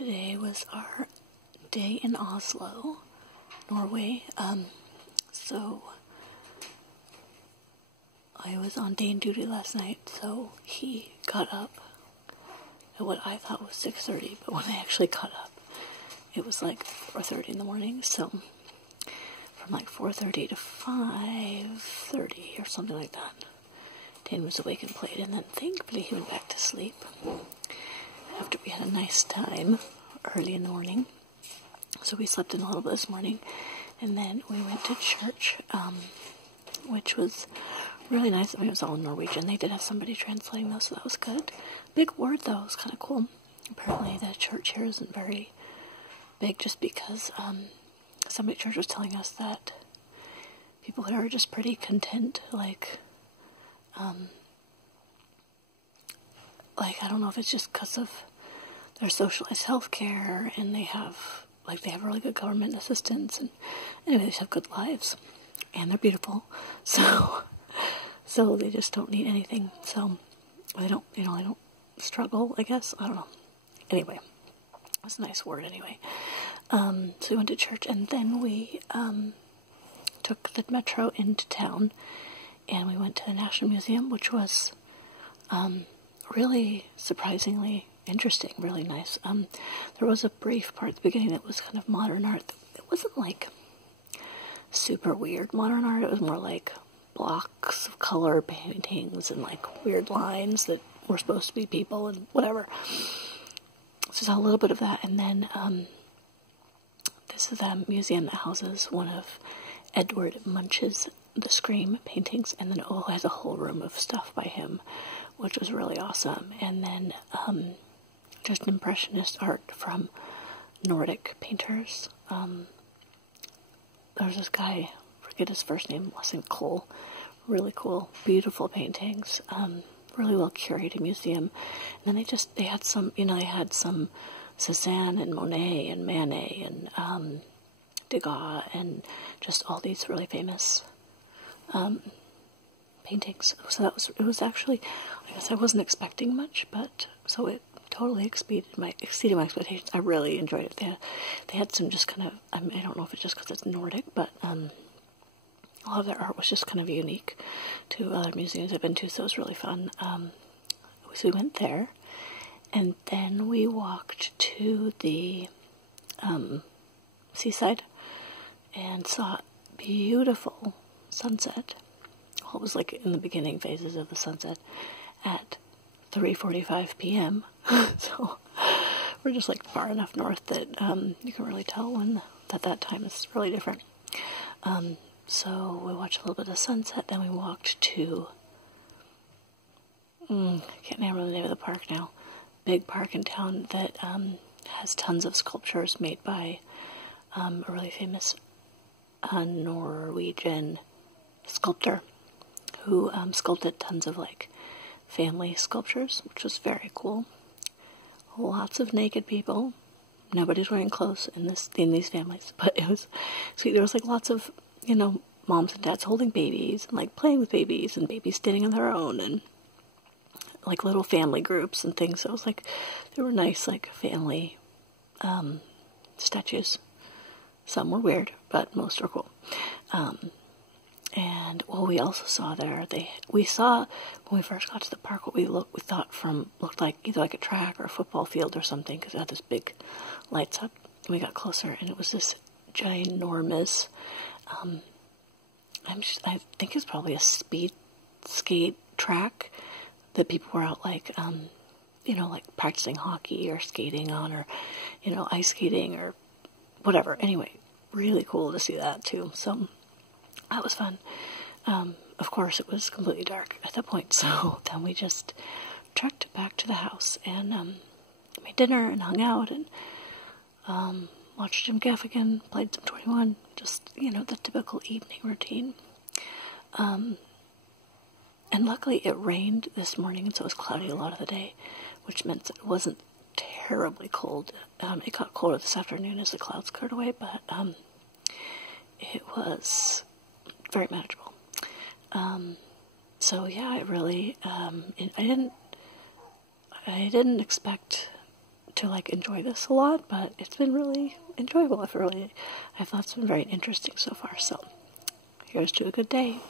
Today was our day in Oslo, Norway. So I was on day duty last night, so he got up at what I thought was 6:30, but when I actually got up, it was like 4:30 in the morning, so from like 4:30 to 5:30 or something like that. Dan was awake and played, and then thankfully he went back to sleep after we had a nice time early in the morning. So we slept in a little bit this morning, and then we went to church, which was really nice. I mean, it was all in Norwegian. They did have somebody translating though, so that was good. Big word though, it was kind of cool. Apparently the church here isn't very big, just because somebody at church was telling us that people here are just pretty content, like I don't know if it's just because of their socialized health care, and they have really good government assistance, and anyway, they just have good lives, and they're beautiful, so they just don't need anything, so they don't struggle, I guess, I don't know. Anyway, that's a nice word anyway. So we went to church, and then we took the metro into town, and we went to the National Museum, which was really surprisingly interesting, really nice. There was a brief part at the beginning that was kind of modern art. It wasn't like super weird modern art. It was more like blocks of color paintings and like weird lines that were supposed to be people and whatever. So saw a little bit of that, and then this is a museum that houses one of Edward Munch's The Scream paintings, and then it has a whole room of stuff by him, which was really awesome. And then just impressionist art from Nordic painters. There's this guy, I forget his first name, I think Cole. Really cool, beautiful paintings. Really well curated museum. And then they had some, they had some Cézanne and Monet and Manet and Degas, and just all these really famous paintings. So it was actually, I guess I wasn't expecting much, but so it totally exceeded my expectations. I really enjoyed it. They had some just kind of, I don't know if it's just because it's Nordic, but a lot of their art was just kind of unique to other museums I've been to, so it was really fun. So we went there, and then we walked to the seaside and saw beautiful sunset. Well, it was like in the beginning phases of the sunset at 3:45 p.m. So we're just like far enough north that you can really tell when that time is really different. So we watched a little bit of sunset, then we walked to, I can't remember the name of the park now, big park in town that has tons of sculptures made by a really famous Norwegian sculptor who sculpted tons of like family sculptures, which was very cool. Lots of naked people. Nobody's wearing clothes in these families, but it was sweet. There was like lots of moms and dads holding babies and like playing with babies, and babies standing on their own, and like little family groups and things. So it was like they were nice like family statues. Some were weird, but most were cool. And what we also saw there, we saw when we first got to the park, what we thought looked like either like a track or a football field or something, because it had this big lights up. And we got closer, and it was this ginormous, I think it's probably a speed skate track that people were out like, like practicing hockey or skating on, or, ice skating or whatever. Anyway, really cool to see that too. So that was fun. Of course, it was completely dark at that point, so then we just trekked back to the house and made dinner and hung out and watched Jim Gaffigan, played some 21, just, the typical evening routine. And luckily it rained this morning, and so it was cloudy a lot of the day, which meant that it wasn't terribly cold. It got colder this afternoon as the clouds cleared away, but it was very manageable. So yeah, I really, I didn't expect to like enjoy this a lot, but it's been really enjoyable. I thought it's been very interesting so far. So here's to a good day.